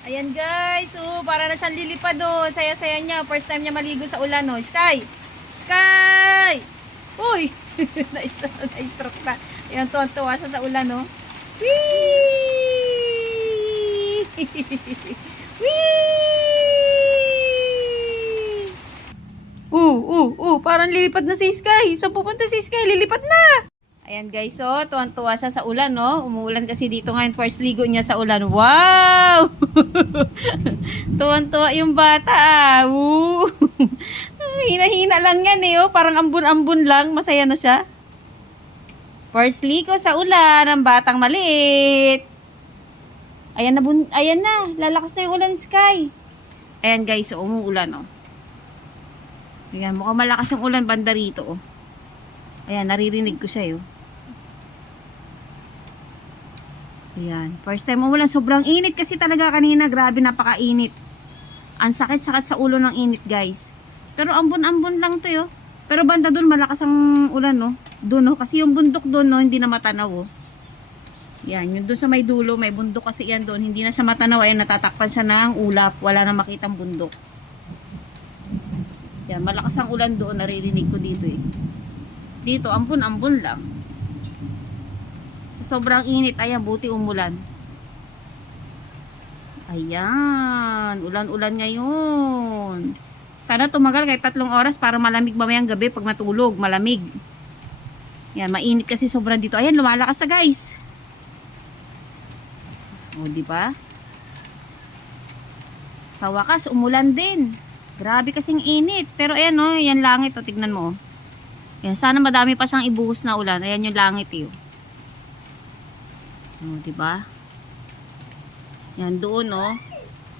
Ayan guys, para na siyang lilipad Saya-saya niya. First time niya maligo sa ulan Sky! Sky! Uy! Na-stroke na. Ayan, tuwan-tuwa siya sa ulan Whee! Whee! Parang lilipad na si Sky. Saan pupunta si Sky? Lilipad na! Ayan guys, tuwan-tuwa siya sa ulan, Umuulan kasi dito ngayon, first ligo niya sa ulan. Wow! Tuwan-tuwa yung bata, Hina-hina lang yan, Parang ambun-ambun lang, masaya na siya. First ligo sa ulan, ang batang maliit. Ayan na, lalakas na yung ulan, Sky. Ayan guys, umuulan, Ayan, mukhang malakas yung ulan banda rito, Ayan, naririnig ko siya, Ayan. First time umulan. Sobrang init kasi talaga kanina. Grabe, napakainit. Ang sakit-sakit sa ulo ng init, guys. Pero ambon-ambon lang to, Pero banda doon, malakas ang ulan, Doon, Kasi yung bundok doon, hindi na matanaw, Yan. Yung doon sa may dulo, may bundok kasi yan doon. Hindi na siya matanaw. Ayan, natatakpan siya ng ulap. Wala na makitang bundok. Yan. Malakas ang ulan doon. Naririnig ko dito, Dito, ambon-ambon lang. Sobrang init, ayan, buti umulan. Ayan, ulan-ulan ngayon. Sana tumagal kahit 3 oras para malamig mamayang gabi pag matulog, malamig. Ayan, mainit kasi sobrang dito. Ayan, lumalakas na guys. O, diba? Sa wakas, umulan din. Grabe kasing init. Pero ayan, yan langit, tignan mo. Ayan, sana madami pa siyang ibuhos na ulan. Ayan yung langit, diba? Yan doon,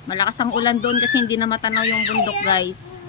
Malakas ang ulan doon kasi hindi na matanaw yung bundok, guys.